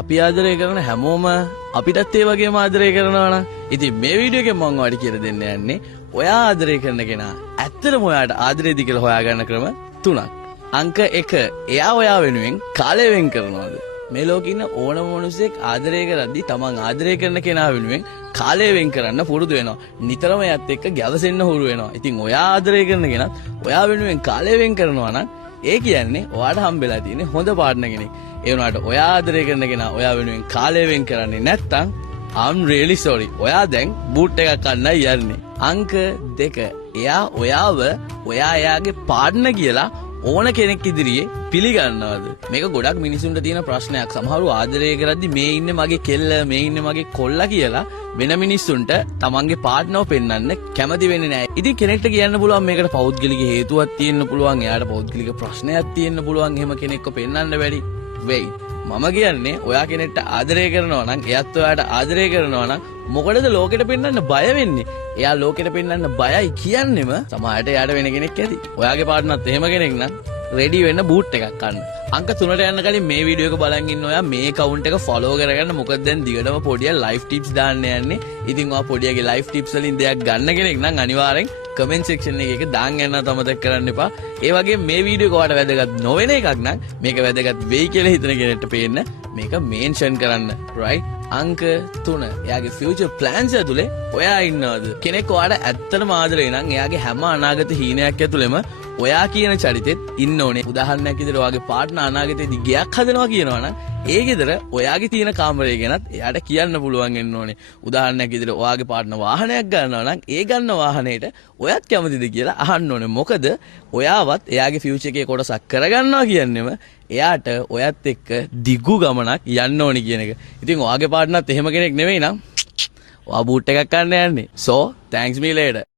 අපි ආදරය කරන හැමෝම අපිටත් ඒ වගේම ආදරය කරනවා නම් ඉතින් මේ වීඩියෝ එකෙන් මම ඔයාලට කියලා දෙන්න යන්නේ ඔයා ආදරය කරන කෙනා ඇත්තටම ඔයාට ආදරේද කියලා හොයාගන්න ක්‍රම 3ක්. අංක 1 එයා ඔයා වෙනුවෙන් කාලය වෙන් කරනවාද? මේ ලෝකේ ඉන්න ඕනම මිනිසෙක් ආදරය කරද්දී තමන් ආදරය කරන කෙනා වෙනුවෙන් කාලය වෙන් කරන්න පුරුදු වෙනවා. නිතරම එයත් එක්ක ගැවසෙන්න හුරු වෙනවා. ඉතින් ඔයා ආදරය කරන කෙනත් ඔයා වෙනුවෙන් කාලය වෙන් කරනවා නම් ඒ කියන්නේ ඔයාට හම්බෙලා තියෙන හොඳ පාර්ට්නර් කෙනෙක්. ඒ වුණාට ඔයා ආදරය කරන කෙනා ඔයා වෙනුවෙන් කාලය වෙන් කරන්නේ නැත්තම් I'm really sorry. ඔයා දැන් බූට් එකක් ගන්නයි යන්නේ. අංක 2 එයා ඔයාව ඔයා එයාගේ පාර්ට්නර් කියලා ඕන කෙනෙක් ඉදිරියේ පිළිගන්නවද? මේක ගොඩක් මිනිසුන්ට තියෙන ප්‍රශ්නයක්. සමහරව ආදරය කරද්දි මේ ඉන්නේ මගේ කෙල්ල, මේ ඉන්නේ මගේ කොල්ලා කියලා වෙන මිනිස්සුන්ට තමන්ගේ පාර්ට්නර්ව පෙන්වන්න කැමති වෙන්නේ නැහැ. ඉතින් කෙනෙක්ට කියන්න පුළුවන් මේකට පෞද්ගලික හේතුවක් තියෙන්න පුළුවන්, එයාට පෞද්ගලික ප්‍රශ්නයක් තියෙන්න පුළුවන්. එහෙම කෙනෙක්ව පෙන්වන්න බැරි වෙයි. මම කියන්නේ ඔයා කෙනෙක්ට ආදරය කරනවා නම්, එයාත් ඔයාට ආදරය කරනවා නම් මොකටද ලෝකෙට පෙන්වන්න බය වෙන්නේ? එයා ලෝකෙට පෙන්වන්න බයයි කියන්නෙම සමහරට එයාට වෙන කෙනෙක් ඇති. ඔයාගේ පාර්ට්නර්ත් එහෙම කෙනෙක් නම් රෙඩි වෙන්න බූට් එකක් ගන්න. අංක 3ට යන්න කලින් මේ වීඩියෝ එක බලන් ඉන්න ඔයා මේ account එක follow කරගන්න. මොකද දැන් දිගටම පොඩිය live tips දාන්න යන්නේ. ඉතින් ඔයා පොඩියගේ live tips වලින් දෙයක් ගන්න කෙනෙක් නම් අනිවාර්යෙන් comment section එකේ දාන්න යන්නත් අමතක කරන්න එපා. ඒ වගේ මේ වීඩියෝ එක ඔයාලට වැදගත් නොවන එකක් නම් මේක වැදගත් වෙයි කියලා හිතන කෙනෙක්ට පේන්න මේක mention කරන්න. right? අංක 3 එයාගේ future plans ඇතුලේ ඔයා ඉන්නවද? කෙනෙක් ඔයාට ඇත්තටම ආදරේ නම් එයාගේ හැම අනාගත හීනයක් ඇතුලෙම ඔයා කියන චරිතෙත් ඉන්න ඕනේ. උදාහරණයක් විදිහට ඔයාගේ පාර්ට්නර් අනාගතේදී ගයක් හදනවා කියනවා නම් ඒ ගෙදර ඔයාගේ තියෙන කාමරය ගැනත් එයාට කියන්න පුළුවන් වෙන්න ඕනේ. උදාහරණයක් විදිහට ඔයාගේ පාර්ට්නර් වාහනයක් ගන්නවා නම් ඒ ගන්න වාහනේට ඔයත් කැමතිද කියලා අහන්න ඕනේ. මොකද ඔයාවත් එයාගේ ෆියුචර් එකේ කොටසක් කරගන්නවා කියන්නේම එයාට ඔයත් එක්ක දිගු ගමනක් යන්න ඕනේ කියන එක. ඉතින් ඔයාගේ පාර්ට්නර්ත් එහෙම කෙනෙක් නෙවෙයි නම් ඔයා බූට් එකක් ගන්න යන්නේ. So thanks me later.